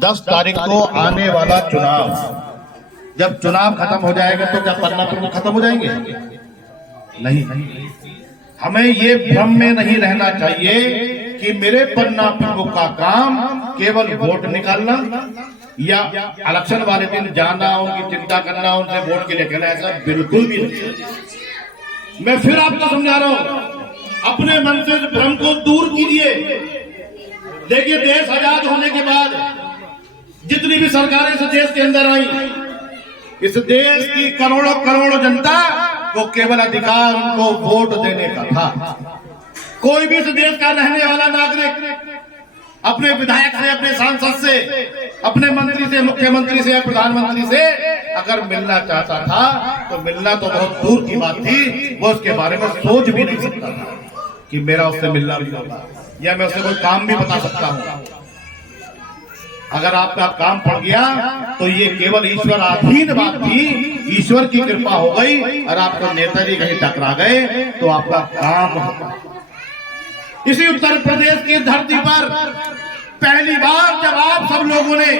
10 तारीख को आने वाला चुनाव, जब चुनाव खत्म हो जाएगा तो क्या पन्ना प्रमुख खत्म हो जाएंगे? नहीं। हमें ये भ्रम में नहीं रहना चाहिए कि मेरे पन्ना प्रमुख का काम केवल वोट निकालना या इलेक्शन वाले दिन जाना, उनकी चिंता करना, उनसे वोट के लिए कहना, ऐसा बिल्कुल भी नहीं। मैं फिर आपको समझा रहा हूं, अपने मन से भ्रम को दूर कीजिए। देखिए, देश आजाद होने के बाद जितनी भी सरकारें इस देश के अंदर आई, इस देश की करोड़ों करोड़ जनता को केवल अधिकार उनको वोट देने का था। कोई भी इस देश का रहने वाला नागरिक अपने विधायक से, अपने सांसद से, अपने मंत्री से, मुख्यमंत्री से, प्रधानमंत्री से अगर मिलना चाहता था तो मिलना तो बहुत दूर की बात थी, वो उसके बारे में सोच भी नहीं सकता था कि मेरा उससे मिलना भी होगा या मैं उससे कोई काम भी बता सकता हूं। अगर आपका काम पड़ गया तो ये केवल ईश्वराधीन बात थी, ईश्वर की कृपा हो गई और आपको नेताजी कहीं टकरा गए तो आपका काम होगा। इसी उत्तर प्रदेश की धरती पर पहली बार जब आप सब लोगों ने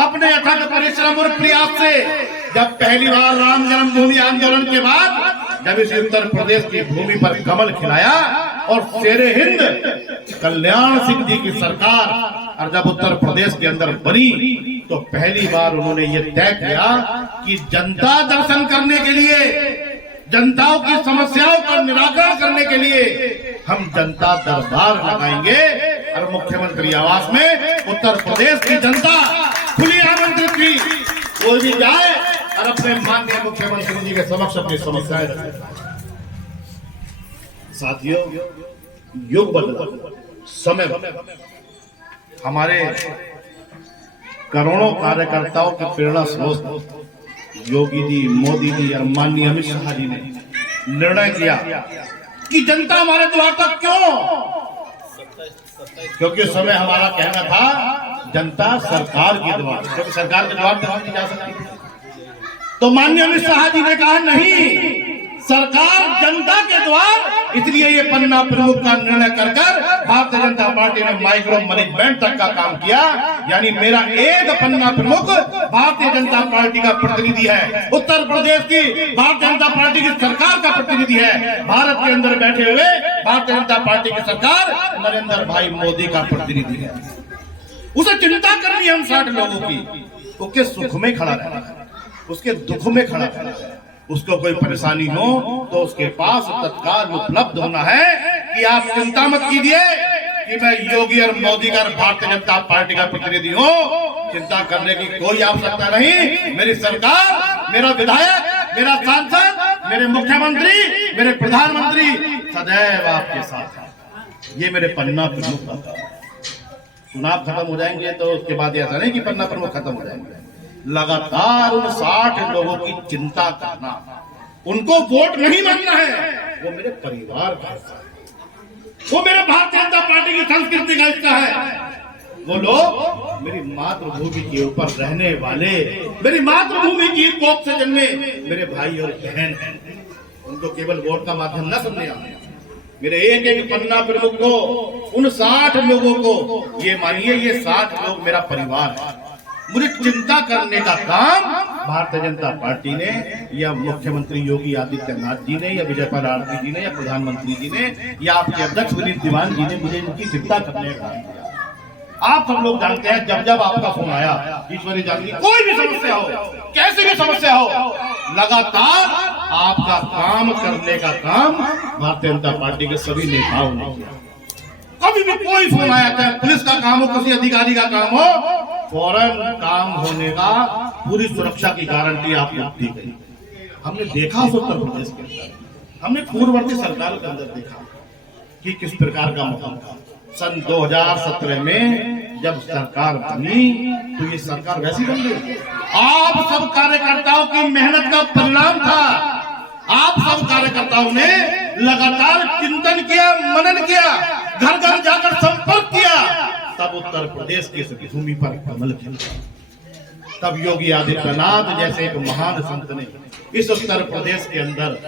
अपने अथक परिश्रम और प्रयास से, जब पहली बार राम जन्मभूमि आंदोलन के बाद जब इस उत्तर प्रदेश की भूमि पर कमल खिलाया और शेरे हिंद कल्याण सिंह जी की सरकार और जब उत्तर प्रदेश के अंदर बनी तो पहली बार उन्होंने ये तय किया कि जनता दर्शन करने के लिए, जनताओं की समस्याओं का निराकरण करने के लिए हम जनता दरबार लगाएंगे और मुख्यमंत्री आवास में उत्तर प्रदेश की जनता खुली आमंत्रित की, कोई भी जाए और अपने माननीय मुख्यमंत्री जी के समक्ष अपनी समस्याएं रखे। साथियों, युग बदला, समय बदला, हमारे करोड़ों कार्यकर्ताओं के प्रेरणा स्रोत योगी जी, मोदी जी और माननीय अमित शाह जी ने निर्णय किया कि जनता हमारे द्वार तक क्यों, क्योंकि उस समय हमारा कहना था जनता सरकार के द्वार, क्योंकि सरकार के द्वार तक नहीं जा सकती। तो माननीय अमित शाह जी ने कहा नहीं, सरकार जनता के द्वार, इसलिए ये पन्ना प्रमुख का निर्णय कर भारतीय जनता पार्टी ने माइक्रो मैनेजमेंट तक का काम किया। यानी मेरा एक पन्ना प्रमुख भारतीय जनता पार्टी का प्रतिनिधि है, उत्तर प्रदेश की भारतीय जनता पार्टी की सरकार का प्रतिनिधि है, भारत के अंदर बैठे हुए भारतीय जनता पार्टी की सरकार नरेंद्र भाई मोदी का प्रतिनिधि है। उसे चिंता करनी है हम 60 लोगों की, उसके सुख में खड़ा रहना है, उसके दुख में खड़ा रहना है। उसको कोई परेशानी हो तो उसके पास तत्काल उपलब्ध होना है कि आप चिंता मत कीजिए कि मैं योगी और मोदी का भारतीय जनता पार्टी का प्रतिनिधि हूँ, चिंता करने की कोई आवश्यकता नहीं। मेरी सरकार, मेरा विधायक, मेरा सांसद, मेरे मुख्यमंत्री, मेरे प्रधानमंत्री सदैव आपके साथ है। ये मेरे पन्ना प्रमुख का था। चुनाव खत्म हो जाएंगे तो उसके बाद ऐसा नहीं कि पन्ना प्रमुख खत्म हो जाएंगे, लगातार उन 60 लोगों की चिंता करना, उनको वोट नहीं मांगना है, वो मेरे परिवार का हिस्सा है, वो मेरे भारतीय जनता पार्टी की संस्कृति का हिस्सा है। वो लोग मेरी मातृभूमि के ऊपर रहने वाले, मेरी मातृभूमि की कोख से जन्मे मेरे भाई और बहन हैं, उनको केवल वोट का माध्यम न समझे। मेरे एक एक पन्ना प्रमुख को, उन 60 लोगों को ये मानिए, ये 60 लोग मेरा परिवार है। मुझे चिंता करने का काम भारतीय जनता पार्टी ने या मुख्यमंत्री योगी आदित्यनाथ जी ने या विजय आरती जी ने या प्रधानमंत्री जी ने या आपके अध्यक्ष विनीत दीवान जी ने मुझे इनकी चिंता करने का काम किया। आप सब लोग जानते हैं, जब जब आपका फोन आया, ईश्वरी जाति, कोई भी समस्या हो, कैसी भी समस्या हो, लगातार आपका काम करने का काम भारतीय जनता पार्टी के सभी नेताओं ने किया। कभी भी कोई फोन आया, चाहे पुलिस का काम हो, किसी अधिकारी का काम हो, फौरन काम होने का पूरी सुरक्षा की गारंटी आपको दी गई। हमने देखा उत्तर प्रदेश के अंदर, हमने पूर्ववर्ती सरकार के अंदर देखा कि किस प्रकार का माहौल था। सन 2017 में जब सरकार बनी तो ये सरकार वैसी बन गई। आप सब कार्यकर्ताओं की मेहनत का परिणाम था। आप सब कार्यकर्ताओं ने लगातार चिंतन किया, मनन किया, घर घर जाकर संपर्क किया, तब उत्तर प्रदेश की भूमि पर कमल खिला। तब योगी आदित्यनाथ जैसे एक महान संत ने इस उत्तर प्रदेश के अंदर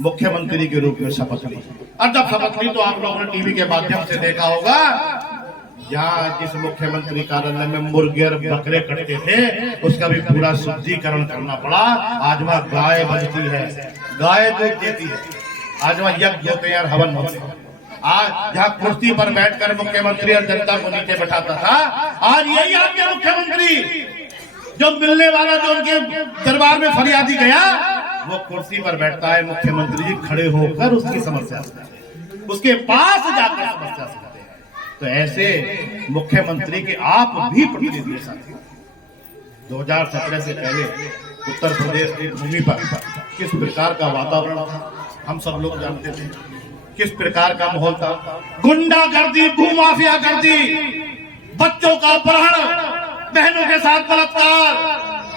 मुख्यमंत्री के रूप में शपथ ली। और जब शपथ ली तो आप लोगों ने टीवी के माध्यम से देखा होगा, जहाँ जिस मुख्यमंत्री कार्यालय में मुर्गे और बकरे कटते थे उसका भी पूरा शुद्धिकरण करना पड़ा। आज वहाँ गाय बजती है, गाय दूध देती है, आज वहाँ यज्ञ होते हैं और हवन होते हैं। आज जहाँ कुर्सी पर बैठकर मुख्यमंत्री और जनता को नीचे बैठाता था, आज यही आपके मुख्यमंत्री जो मिलने वाला जो उनके दरबार में फरियादी गया, वो कुर्सी पर बैठता है। मुख्यमंत्री जी खड़े होकर उसकी समस्या सुनते, उसके पास जाकर समस्या सुनते हैं। तो ऐसे मुख्यमंत्री के आप भी प्रतिनिधि साथियों। 2017 से पहले उत्तर प्रदेश की भूमि पर किस प्रकार का वातावरण था हम सब लोग जानते थे, किस प्रकार का माहौल था। गुंडागर्दी, भूमाफिया गर्दी, बच्चों का अपहरण, बहनों के साथ बलात्कार,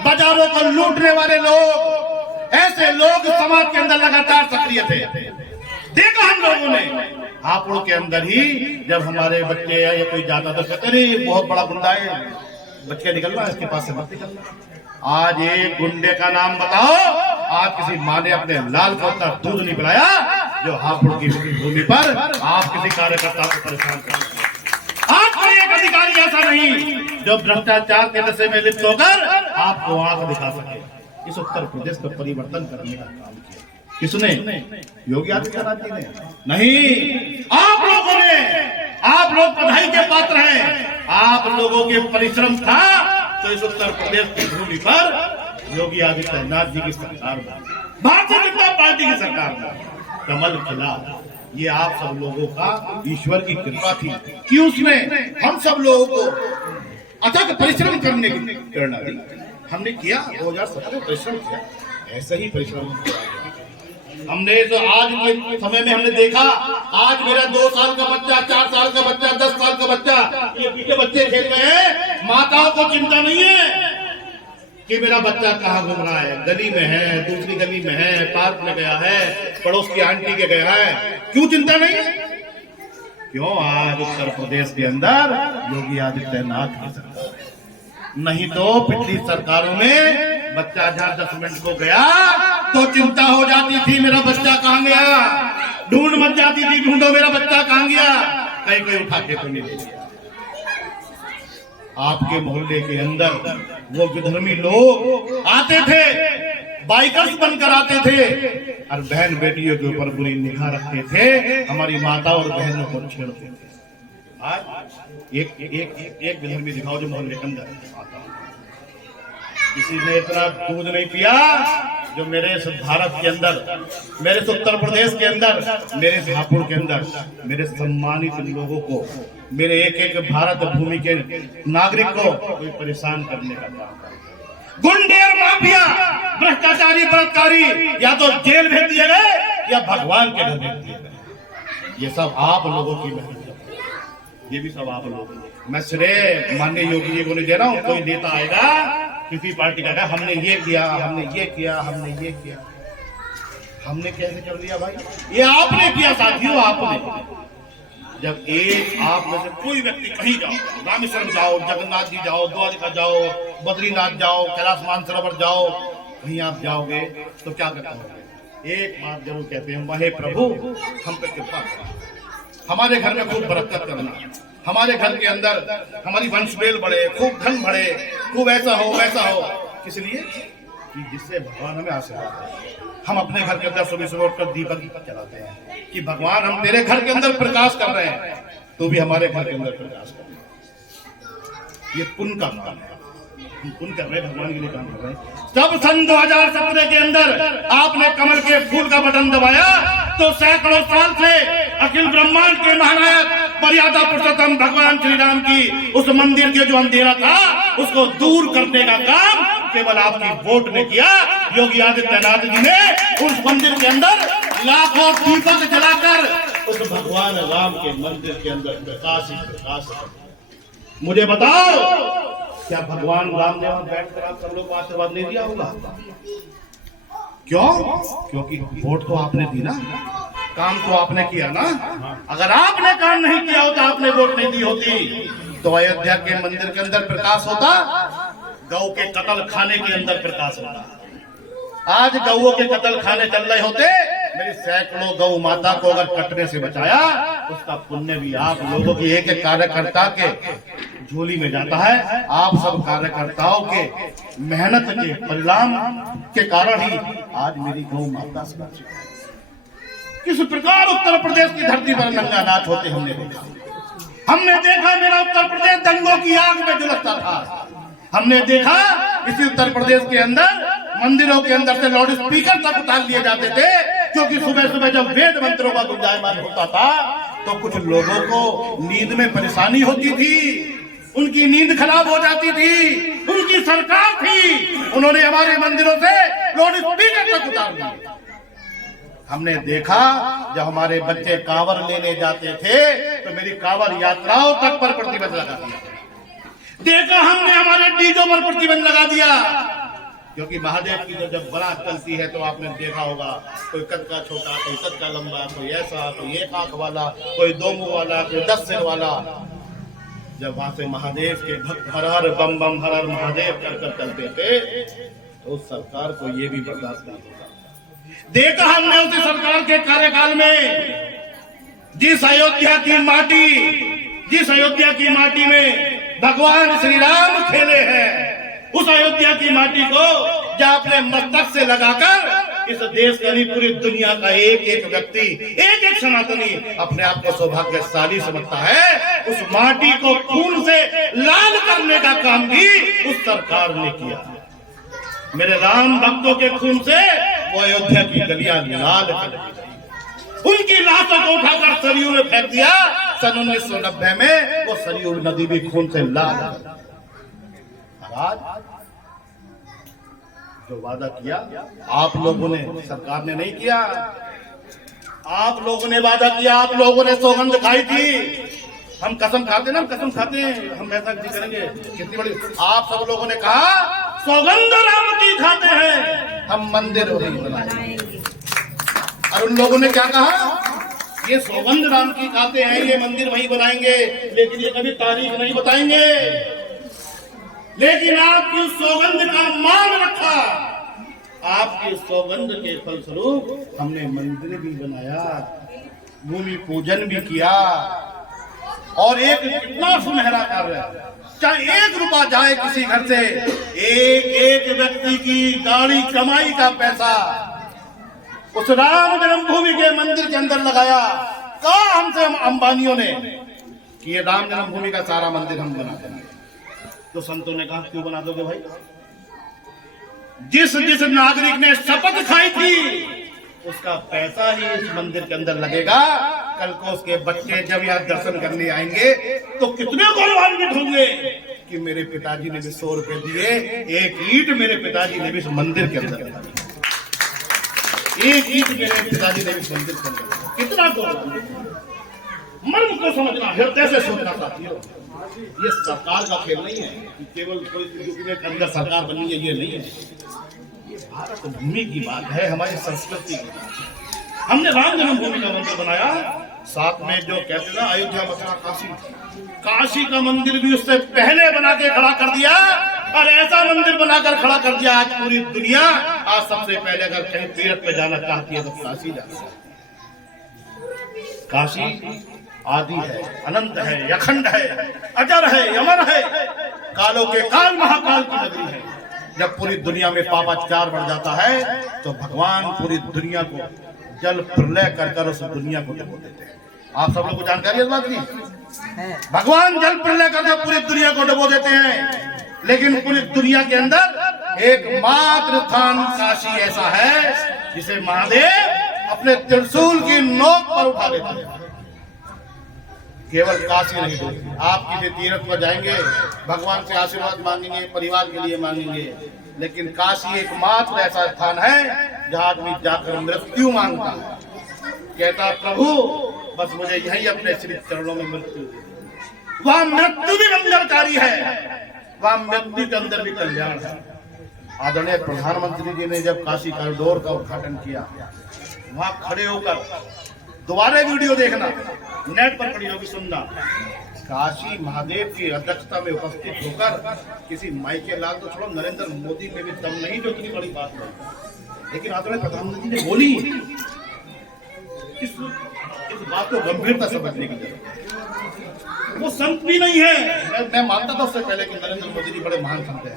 बाजारों को लूटने वाले लोग, ऐसे लोग समाज के अंदर लगातार सक्रिय थे। देखा हम लोगों ने हापुड़ के अंदर ही जब हमारे बच्चे या कोई जाता तो कहते नहीं बहुत बड़ा गुंडा है, बच्चे निकलना इसके पास से मत निकलना। आज एक गुंडे का नाम बताओ, आज किसी माँ ने अपने लाल को उतना दूध नहीं पिलाया जो हापुड़ की भूमि पर आप किसी कार्यकर्ता को परेशान कर। आज कोई एक अधिकारी ऐसा नहीं जो भ्रष्टाचार के नशे में लिप्त होकर आपको आंख दिखा सके। इस उत्तर प्रदेश को परिवर्तन करने का काम किया किसने? योगी आदित्यनाथ जी ने नहीं, आप लोगों ने। आप लोग बधाई के पात्र हैं। आप लोगों के परिश्रम था तो इस उत्तर प्रदेश की भूमि पर योगी आदित्यनाथ जी की सरकार में, भारतीय जनता पार्टी की सरकार में कमल खिला। ये आप सब लोगों का ईश्वर की कृपा थी कि उसने हम सब लोगों को अथक परिश्रम करने की प्रेरणा दी। हमने किया 2017 परिश्रम किया, ऐसा ही परिश्रम हमने तो आज के समय में हमने देखा। आज मेरा 2 साल का बच्चा, 4 साल का बच्चा, 10 साल का बच्चा, ये पीछे बच्चे खेल रहे हैं। माताओं को चिंता नहीं है कि मेरा बच्चा कहाँ घूम रहा है, गली में है, दूसरी गली में है, पार्क में गया है, पड़ोस की आंटी के गया है। क्यों चिंता नहीं है? क्यों? आज उत्तर प्रदेश के अंदर योगी आदित्यनाथ की सरकार है। नहीं तो पिछली सरकारों में बच्चा जहाँ 10 मिनट को गया तो चिंता हो जाती थी मेरा बच्चा कहाँ गया, ढूंढ मच जाती थी, ढूंढो मेरा बच्चा कहाँ गया, कहीं कोई उठा के तो नहीं ले गया। आपके मोहल्ले के अंदर वो विधर्मी लोग आते थे, बाइकर्स बनकर आते थे और बहन बेटियों के ऊपर बुरी निगाह रखते थे, हमारी माता और बहनों को छेड़ते थे। आज एक विधर्मी दिखाओ जो मोहल्ले के अंदर आता। किसी ने इतना दूध नहीं पिया जो मेरे इस भारत के अंदर, मेरे इस उत्तर प्रदेश के अंदर, मेरे इस हापुड़ के अंदर मेरे सम्मानित लोगों को, मेरे एक भारत भूमि के नागरिक को कोई परेशान करने का काम। गुंडे और माफिया, भ्रष्टाचारी, बलात्कारी या तो जेल भेज दिए गए या भगवान के घर भेज दिए गए। ये सब आप लोगों की मेहनत, ये भी सब आप लोग। मैं श्रेय माननीय योगी जी को नहीं दे रहा हूँ। कोई नेता आएगा किसी पार्टी का, हमने ये किया, हमने ये किया, हमने ये किया, हमने कैसे कर दिया भाई? ये आपने किया साथियों, आपने। जब एक आप में से कोई व्यक्ति कहीं जाओ, रामेश्वरम जाओ, जगन्नाथ जी जाओ, द्वारका जाओ, बद्रीनाथ जाओ, कैलाश मानसरोवर जाओ, कहीं आप जाओगे तो क्या कहते हो? एक बात जरूर कहते हैं, हे प्रभु हम पे कृपा करो, हमारे घर में खूब बरकत करना, हमारे घर के अंदर हमारी वंशवेल बढ़े, खूब धन बढ़े, खूब ऐसा हो वैसा हो। किस लिए? कि जिससे भगवान हमें आशीर्वाद दे। हम अपने घर के अंदर सुबह सुबह उठकर दीपक जलाते हैं कि भगवान हम तेरे घर के अंदर प्रकाश कर रहे हैं, तो भी हमारे घर के अंदर प्रकाश कर। ये पुण्य का काम है, हम पुण्य कर रहे हैं, भगवान के लिए काम कर रहे हैं। तब सन 2017 के अंदर आपने कमल के फूल का बटन दबाया तो सैकड़ों साल से अखिल ब्रह्मांड के महानायक मर्यादा पुरुषोत्तम भगवान श्री राम की उस मंदिर के जो अंधेरा था उसको दूर करने का काम केवल आपकी वोट ने किया। योगी आदित्यनाथ जी ने उस मंदिर के अंदर लाखों दीपक जलाकर उस भगवान राम के मंदिर के अंदर प्रकाश ही प्रकाश। मुझे बताओ, क्या भगवान राम ने वहां बैठकर आप सब लोग को आशीर्वाद नहीं दिया होगा? क्यों? क्योंकि वोट तो आपने दी ना, काम तो आपने किया ना। अगर आपने काम नहीं किया होता, आपने वोट नहीं दी होती, तो अयोध्या के मंदिर के अंदर प्रकाश होता, गौ के कत्ल खाने के अंदर प्रकाश होता। आज गौओं के कत्ल खाने चल रहे होते, मेरी सैकड़ों गौ माता को अगर कटने से बचाया, उसका पुण्य भी आप लोगों की एक एक कार्यकर्ता के झोली में जाता है। आप सब कार्यकर्ताओं के मेहनत के परिणाम के कारण ही आज मेरी गौ माता से बची। किस प्रकार उत्तर प्रदेश की धरती पर नंगा नाच होते हमने देखा मेरा उत्तर प्रदेश दंगों की आग में झुलसता था। हमने देखा इसी उत्तर प्रदेश के अंदर मंदिरों के अंदर से लाउड स्पीकर तक उतार लिए जाते थे, क्योंकि सुबह सुबह जब वेद मंत्रों का गुंजायमान होता था तो कुछ लोगों को नींद में परेशानी होती थी, उनकी नींद खराब हो जाती थी। उनकी सरकार थी, उन्होंने हमारे मंदिरों से लाउड स्पीकर तक उतार दिए। हमने देखा जब हमारे बच्चे कांवर लेने जाते थे तो मेरी कांवर यात्राओं तक पर प्रतिबंध लगा दिया। देखा हमने हमारे डीजों पर प्रतिबंध लगा दिया, क्योंकि महादेव की जब बारात चलती है तो आपने देखा होगा कोई कद का छोटा, कोई कद का लंबा, कोई ऐसा, कोई एक आंख वाला, कोई दो मुंह वाला, कोई 10 सिर वाला। जब वहां से महादेव के भक्त हर हर बम बम हर हर महादेव कर चलते थे तो उस सरकार को ये भी बर्दाश्त नहीं होता। देखा हमने उसी सरकार के कार्यकाल में जिस अयोध्या की माटी में भगवान श्री राम खेले हैं, उस अयोध्या की माटी को जब अपने मस्तक से लगाकर इस देश के नहीं पूरी दुनिया का एक एक व्यक्ति, एक एक सनातनी अपने आप को सौभाग्यशाली समझता है, उस माटी को खून से लाल करने का काम भी उस सरकार ने किया। मेरे राम भक्तों के खून से वो अयोध्या की गलियां लाल कर दी। उनकी लाशों को उठाकर सरयू में फेंक दिया। सन 1990 में वो सरयू नदी भी खून से लाल। आज जो वादा किया आप लोगों ने, सरकार ने नहीं किया, आप लोगों ने वादा किया, आप लोगों ने सौगंध खाई थी। हम कसम खाते ना, कसम खाते हैं हम ऐसा नहीं करेंगे। कितनी बड़ी आप सब लोगों ने कहा सौगंध राम की खाते हैं, हम मंदिर वही बनाएंगे। और उन लोगों ने क्या कहा, ये सौगंध राम की खाते हैं, ये मंदिर वही बनाएंगे, लेकिन ये कभी तारीख नहीं बताएंगे। लेकिन आपकी सौगंध का मान रखा, आपके सौगंध के फलस्वरूप हमने मंदिर भी बनाया, भूमि पूजन भी किया। और एक कितना सुनहरा कार्य है, चाहे 1 रुपया जाए किसी घर से, एक एक व्यक्ति की गाड़ी कमाई का पैसा उस राम जन्मभूमि के मंदिर के अंदर लगाया। कहा हमसे अंबानियों ने कि ये राम जन्मभूमि का सारा मंदिर हम बना देंगे। तो संतों ने कहा क्यों बना दोगे भाई? जिस जिस नागरिक ने शपथ खाई थी उसका पैसा ही इस मंदिर के अंदर लगेगा। कल को उसके बच्चे जब यहाँ दर्शन करने आएंगे तो कितने गौरवान्वित होंगे कि मेरे पिताजी ने भी 100 रुपए दिए, एक ईंट मेरे पिताजी ने भी इस मंदिर के अंदर लगाई, एक ईंट मेरे पिताजी ने भी इस मंदिर के अंदर। कितना गौरवान्वित, मर्म को समझना, हृदय से सोचना साथियों। ये सरकार का खेल नहीं है कि केवल कोई के अंदर सरकार बनी है, ये नहीं है। ये भारत भूमि की बात है, हमारी संस्कृति की बात है। हमने राम जन्मभूमि का मंदिर बनाया, साथ में जो कहते ना अयोध्या मथुरा काशी का मंदिर भी उससे पहले बना के खड़ा कर दिया। और ऐसा मंदिर बनाकर खड़ा कर दिया आज पूरी दुनिया आज सबसे पहले अगर कहीं तीर्थ पे जाना चाहती है तो काशी जाती है। काशी आदि है, अनंत है, अखंड है, अजर है, अमर है, कालों के काल महाकाल की नगरी है। जब पूरी दुनिया में पापाचार बढ़ जाता है तो भगवान पूरी दुनिया को जल प्रलय कर उस दुनिया को डुबो देते हैं। आप सब लोग को जानकारी है इस बात की? भगवान जल प्रलय करके पूरी दुनिया को डुबो देते हैं। लेकिन पूरी दुनिया के अंदर एकमात्र स्थान काशी ऐसा है जिसे महादेव अपने त्रिशूल की नोक पर उठा लेते हैं। केवल काशी नहीं होगी, आप किसी तीर्थ पर जाएंगे, भगवान से आशीर्वाद मांगेंगे, परिवार के लिए मांगेंगे, लेकिन काशी एकमात्र ऐसा स्थान है जहाँ आदमी जाकर मृत्यु मांगता है, कहता प्रभु बस मुझे यही अपने श्री चरणों में मृत्यु दे। वहाँ मृत्यु भी मंगलकारी है, वहाँ मृत्यु के अंदर भी कल्याण है। आदरणीय प्रधानमंत्री जी ने जब काशी कॉरिडोर का उद्घाटन किया, वहाँ खड़े होकर दोबारा वीडियो देखना, नेट पर खड़ी होगी सुनना, काशी महादेव की अध्यक्षता में उपस्थित होकर किसी माइके लाल तो छोड़ो, नरेंद्र मोदी में भी दम नहीं जो इतनी बड़ी बात है। लेकिन आदरणीय प्रधानमंत्री ने बोली इस बात को गंभीरता से समझने की जरूरत है। वो संत भी नहीं है। मैं मानता था उससे पहले कि नरेंद्र मोदी जी बड़े महान संत हैं।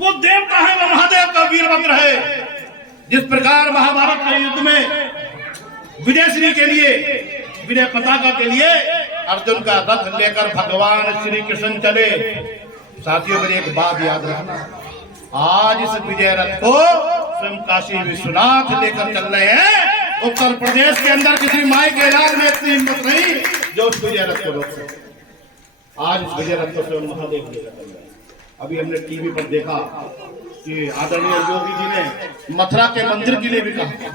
वो देवता है, वो महादेव का वीरभद्र है। जिस प्रकार महाभारत के युद्ध में विजयश्री के लिए, विजय पताका के लिए अर्जुन का रथ लेकर भगवान श्री कृष्ण चले। साथियों, मेरी एक बात याद रखना, आज इस विजय रथ को स्वयं काशी विश्वनाथ लेकर चल रहे हैं। उत्तर प्रदेश के अंदर किसी माई के लाल में इतनी हिम्मत नहीं जो उस विजय रथ को रोक सके। आज इस विजय रथ को स्वयं महादेव लेकर चल रहे हैं। अभी हमने टीवी पर देखा कि आदरणीय योगी जी ने मथुरा के मंदिर के लिए भी कहा,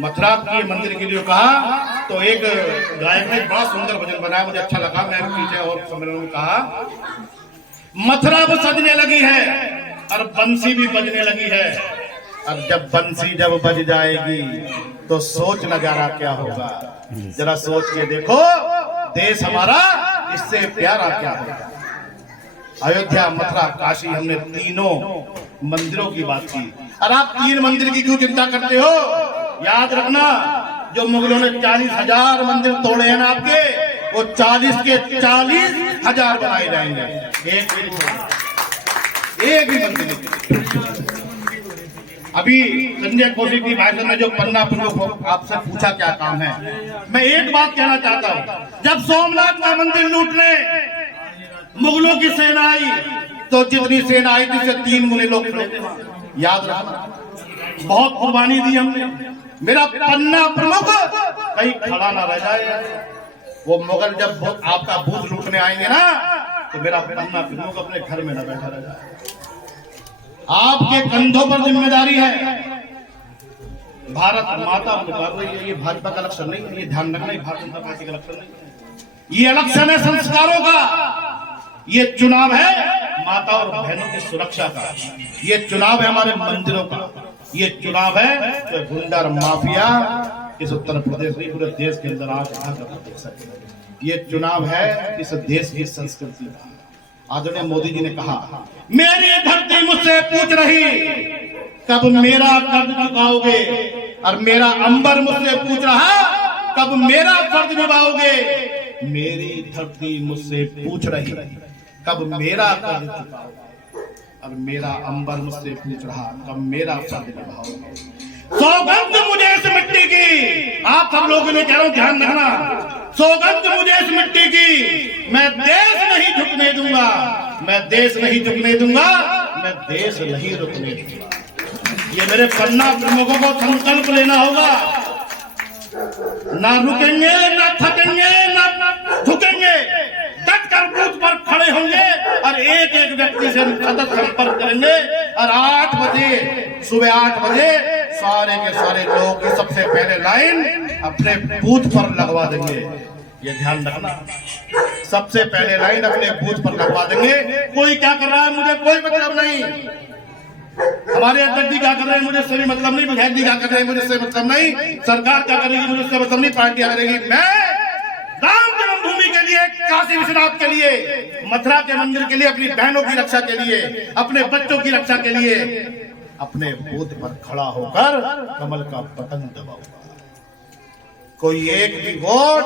मथुरा के मंदिर के लिए कहा। तो एक गायक ने बड़ा सुंदर भजन बनाया, मुझे अच्छा लगा। मैं पीछे और सम्मेलन में कहा, मथुरा वो सजने लगी है और बंसी भी बजने लगी है, और जब बंसी जब बज जाएगी तो सोच नजारा क्या होगा। जरा सोच के देखो, देश हमारा इससे प्यारा क्या होगा। अयोध्या, मथुरा, काशी, हमने तीनों मंदिरों की बात की। और आप 3 मंदिर की क्यों चिंता करते हो? याद रखना, जो मुगलों ने 40,000 मंदिर तोड़े हैं ना आपके, वो 40 के 40,000 बनाए जाएंगे। एक भी मंदिर। अभी संजय कौशिक की भाषण में जो पन्ना प्रमुख आपसे पूछा क्या काम है, मैं एक बात कहना चाहता हूँ। जब सोमनाथ का मंदिर लूटने मुगलों की सेना आई, तो जितनी सेना आई थी से 3 गुने लोग खड़े थे। याद रखना, बहुत कुर्बानी दी हमने। मेरा पन्ना प्रमुख कहीं खड़ा ना रह जाए। वो मुगल जब आपका बूथ लूटने आएंगे ना, तो मेरा पन्ना प्रमुख अपने घर में न बैठा रह जाए। आपके कंधों पर जिम्मेदारी है। भारत माता पुकार रही है। ये भाजपा का लक्ष्य नहीं है, ये ध्यान रखना, भारतीय जनता पार्टी का लक्ष्य नहीं है। ये इलेक्शन है संस्कारों का, ये चुनाव है माता और बहनों की सुरक्षा का, ये चुनाव है हमारे मंदिरों का, ये चुनाव है तो गुंडा माफिया इस उत्तर प्रदेश नहीं पूरे देश के अंदर आज देख सकते हैं। ये चुनाव है इस देश की संस्कृति का। आदरणीय मोदी जी ने कहा, मेरी धरती मुझसे पूछ रही कब मेरा कर्ज चुकाओगे, और मेरा अंबर मुझसे पूछ रहा कब मेरा फर्ज निभाओगे। मेरी धरती मुझसे पूछ रही कब मेरा कर्ज चुकाओगे, और मेरा अंबर मुझसे पूछ रहा कब मेरा फर्ज निभाओगे। सौगंध मुझे इस मिट्टी की, आप सब लोगों ने कह रहा हूं ध्यान रखना, सौगंध मुझे इस मिट्टी की, मैं देश नहीं झुकने दूंगा, मैं देश नहीं झुकने दूंगा, मैं देश नहीं रुकने दूंगा। ये मेरे पन्ना प्रमुखों को संकल्प लेना होगा। ना रुकेंगे, ना थकेंगे, ना झुकेंगे, डट कर बूथ पर खड़े होंगे और एक एक व्यक्ति से सतत संपर्क करेंगे। और 8 बजे, सुबह 8 बजे सारे के सारे लोगों की सबसे पहले लाइन अपने बूथ पर लगवा देंगे। ये ध्यान रखना, सबसे पहले लाइन अपने बूथ पर लगवा देंगे। कोई क्या कर रहा है मुझे कोई मतलब नहीं, हमारे अध्यक्ष जी क्या कर रहे हैं मुझे इससे मतलब नहीं, विधायक जी क्या कर रहे हैं मुझे इससे मतलब नहीं, सरकार क्या करेगी मुझे इससे मतलब नहीं, पार्टी क्या करेगी। मैं राम जन्मभूमि के लिए, काशी विश्वनाथ के लिए, मथुरा के मंदिर के लिए, अपनी बहनों की रक्षा के लिए, अपने बच्चों की रक्षा के लिए अपने बूथ पर खड़ा होकर कमल का बटन दबाऊंगा। कोई एक भी वोट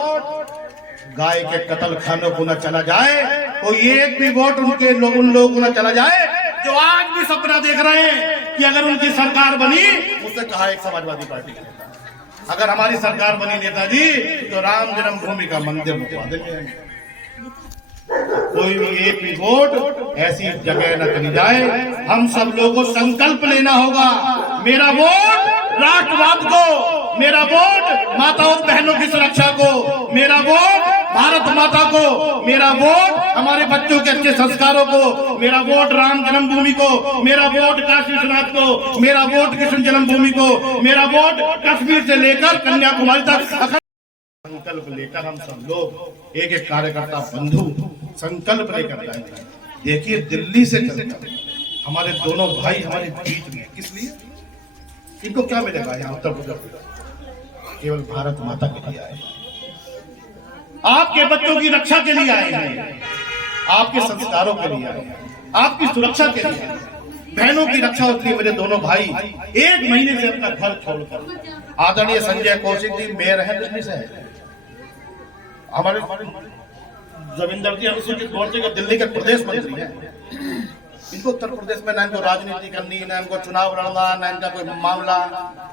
गाय के कत्ल खानों को न चला जाए, कोई एक भी वोट उन लोगों को न चला जाए जो आज भी सपना देख रहे हैं कि अगर उनकी सरकार बनी, मुझसे कहा एक समाजवादी पार्टी का नेता, अगर हमारी सरकार बनी नेताजी तो राम जन्मभूमि का मंदिर बनवा देंगे। कोई भी एक भी वोट ऐसी जगह न चली जाए। हम सब लोगों को संकल्प लेना होगा, मेरा वोट राष्ट्रवाद को, मेरा वोट माता और बहनों की सुरक्षा को, मेरा वोट भारत माता को, मेरा वोट हमारे बच्चों के अच्छे संस्कारों को, मेरा वोट राम जन्मभूमि को, मेरा वोट काशी विश्वनाथ को, मेरा वोट कृष्ण जन्मभूमि को, मेरा वोट कश्मीर से लेकर कन्याकुमारी तक। संकल्प लेकर हम सब लोग एक एक कार्यकर्ता बंधु संकल्प लेकर जाएंगे। देखिए दिल्ली से चलकर हमारे दोनों भाई हमारे बीच में, किस लिए, इनको क्या मिलेगा यहाँ उत्तर प्रदेश? केवल भारत माता के लिए आए, आपके बच्चों की रक्षा के लिए आए हैं, आपके संस्कारों के लिए आए हैं, आपकी सुरक्षा के लिए। बहनों की रक्षा होती है। मेरे दोनों भाई 1 महीने से अपना घर छोड़कर, आदरणीय संजय कौशिक जी मेयर है दिल्ली से, हमारे जमींदार जी अनुसूचित मोर्चे के दिल्ली के प्रदेश मंत्री हैं। इनको उत्तर प्रदेश में ना इनको राजनीति करनी, ना इनको चुनाव लड़ना, ना इनका कोई मामला।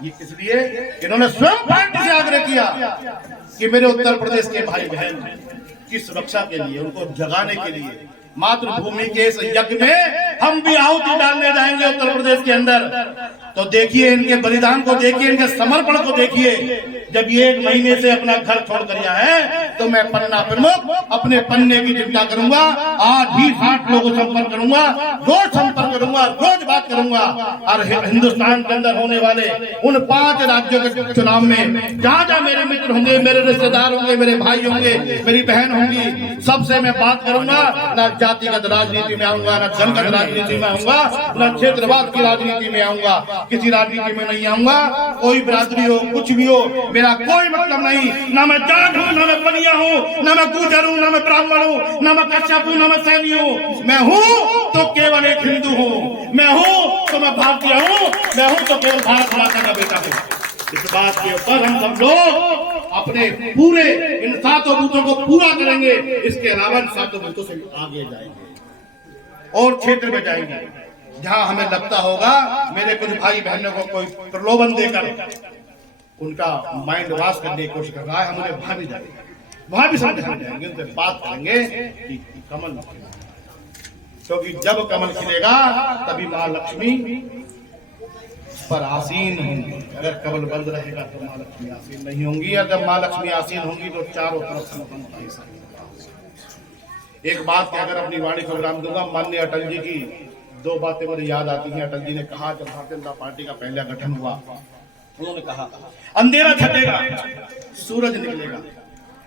ये इसलिए इन्होंने स्वयं पार्टी से आग्रह किया कि मेरे उत्तर प्रदेश के भाई बहन की सुरक्षा के लिए, उनको जगाने के लिए मातृभूमि के इस यज्ञ में हम भी आहुति डालने जाएंगे उत्तर प्रदेश के अंदर। तो देखिए इनके बलिदान को, देखिए इनके समर्पण को देखिए। जब ये 1 महीने से अपना घर छोड़कर यहाँ है तो मैं पन्ना प्रमुख अपने पन्ने की चिंता करूंगा। आज ही 60 लोगों से संपर्क करूंगा, रोज संपर्क करूंगा, रोज बात करूंगा। और हिंदुस्तान के अंदर होने वाले उन 5 राज्यों के चुनाव में जहाँ जहाँ मेरे मित्र होंगे, मेरे रिश्तेदार होंगे, मेरे भाई होंगे, मेरी बहन होंगी, सबसे मैं बात करूंगा। न जातिगत राजनीति में आऊंगा, न जनगत राजनीति में आऊंगा, न क्षेत्रवाद की राजनीति में आऊंगा, किसी राजनीति में नहीं आऊंगा। कोई बिरादरी हो, कुछ भी हो, मेरा कोई मतलब नहीं। ना मैं जाट हूँ, ना मैं बनिया हूँ, ना मैं गुर्जर हूँ, ना मैं ब्राह्मण हूँ, ना मैं कश्यप हूँ, ना मैं सैनी हूँ। मैं हूँ तो केवल एक हिंदू हूँ, मैं हूँ तो मैं भारतीय हूँ, मैं हूँ तो केवल भारत माता का बेटा हूँ। इस बात के ऊपर हम सब लोग अपने पूरे इन 7 बूथों को पूरा करेंगे। इसके अलावा इन 7 बूथों से आगे जाएंगे और क्षेत्र में जाएंगे जहां हमें लगता होगा मेरे कुछ भाई बहनों को कोई प्रलोभन देकर उनका माइंड वॉश करने की कोशिश कर रहा है। हम उन्हें वहां भी समझाने जाएंगे, उनसे बात करेंगे कि कमल, क्योंकि जब कमल खिलेगा तभी माँ लक्ष्मी पर आसीन होंगी। अगर कमल बंद रहेगा तो माँ लक्ष्मी आसीन नहीं होंगी। अगर माँ लक्ष्मी आसीन होंगी तो चारों तरफ से एक बात कहकर अपनी वाणी को विराम दूंगा। माननीय अटल जी की 2 बातें मुझे याद आती हैं। अटल जी ने कहा जब भारतीय जनता पार्टी का पहला गठन हुआ, उन्होंने कहा अंधेरा छटेगा सूरज निकलेगा,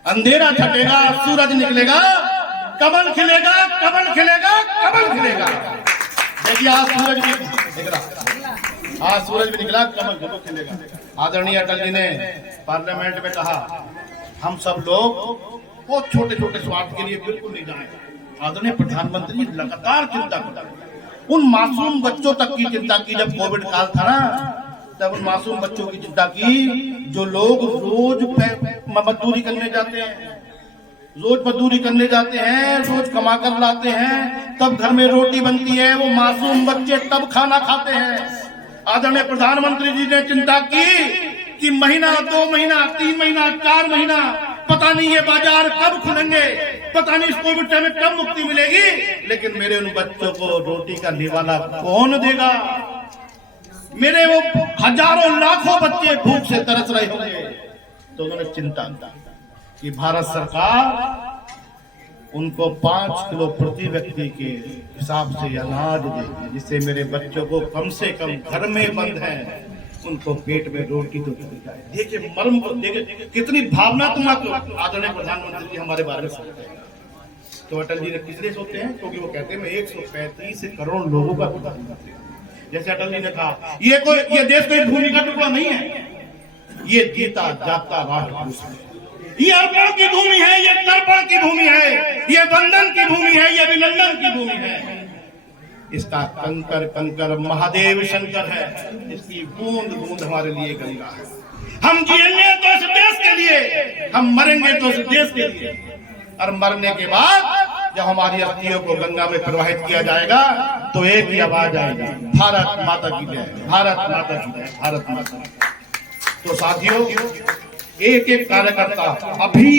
अंधेरा छटेगा सूरज निकलेगा, कमल खिलेगा, कमल खिलेगा, कमल खिलेगा। देखिए आज सूरज भी दिख रहा, आज सूरज भी निकला, कमल जरूर खिलेगा। आदरणीय अटल जी ने पार्लियामेंट में कहा हम सब लोग बहुत छोटे छोटे स्वार्थ के लिए बिल्कुल नहीं जाएंगे। आदरणीय प्रधानमंत्री लगातार चिंता करते, उन मासूम बच्चों तक की चिंता की। जब कोविड काल था ना, तब उन मासूम बच्चों की चिंता की जो लोग रोज मजदूरी करने जाते हैं, रोज मजदूरी करने जाते हैं, रोज कमा कर लाते हैं, तब घर में रोटी बनती है, वो मासूम बच्चे तब खाना खाते हैं। आदरणीय प्रधानमंत्री जी ने चिंता की कि महीना, 2 महीना, 3 महीना, 4 महीना, पता नहीं ये बाजार कब खुलेंगे, पता नहीं इस कोविड टाइम में कब मुक्ति मिलेगी, लेकिन मेरे उन बच्चों को रोटी का निवाला कौन देगा? मेरे वो हजारों लाखों बच्चे भूख से तरस रहे होंगे। तो उन्होंने चिंता कि भारत सरकार उनको 5 किलो प्रति व्यक्ति के हिसाब से अनाज देगी, जिससे मेरे बच्चों को कम से कम घर में बंद है उनको पेट में रोटी तो चली जाए। देखिए मर्म को, देखिए कितनी भावनात्मक आदरणीय प्रधानमंत्री जी हमारे बारे में सोचते हैं। तो अटल जी ने किस लिए सोचते हैं? क्योंकि वो कहते हैं मैं 135 करोड़ लोगों का प्रधानमंत्री हूं। जैसे अटल जी ने कहा ये देश कोई भूमि का टुकड़ा नहीं है, ये जीता जागता राष्ट्र है, ये अर्पण की भूमि है, ये तर्पण की भूमि है, ये वंदन की भूमि है, ये अभिनंदन की भूमि है। इसका कंकर कंकर महादेव शंकर है, इसकी बूंद बूंद हमारे लिए गंगा है। हम जिएंगे तो इस देश के लिए, हम मरेंगे तो इस देश के लिए। और मरने के बाद जब हमारी अस्थियों को गंगा में प्रवाहित किया जाएगा तो एक ही आवाज आएगी, भारत माता की जय, भारत माता की जय, भारत माता। तो साथियों, एक एक कार्यकर्ता, अभी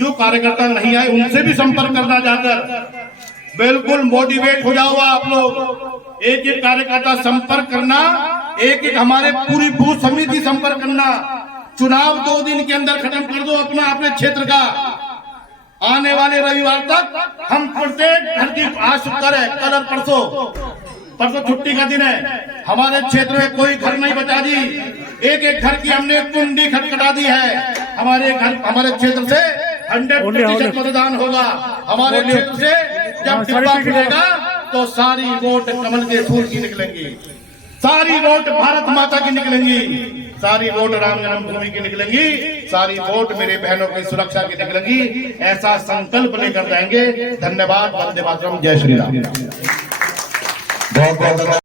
जो कार्यकर्ता नहीं आए उनसे भी संपर्क करना जाकर, बिल्कुल मोटिवेट हो जाओ आप लोग। एक एक कार्यकर्ता संपर्क करना, एक एक हमारे पूरी बूथ समिति संपर्क करना। चुनाव 2 दिन के अंदर खत्म कर दो अपने क्षेत्र का। आने वाले रविवार तक हम प्रत्येक घर की, आज शुक्र है, कल और परसों छुट्टी का दिन है, हमारे क्षेत्र में कोई घर नहीं बचा जी। एक एक घर की हमने कुंडी खटखटा दी है। हमारे क्षेत्र से 100% मतदान होगा। हमारे क्षेत्र से जब डिब्बा खुलेगा तो सारी वोट कमल के फूल की निकलेंगी, सारी वोट भारत माता की निकलेंगी, सारी वोट राम जन्मभूमि की निकलेंगी, सारी वोट मेरे बहनों की सुरक्षा की निकलेंगी। ऐसा संकल्प लेकर जाएंगे। धन्यवाद। वंदे मातरम। जय श्री राम। बहुत बहुत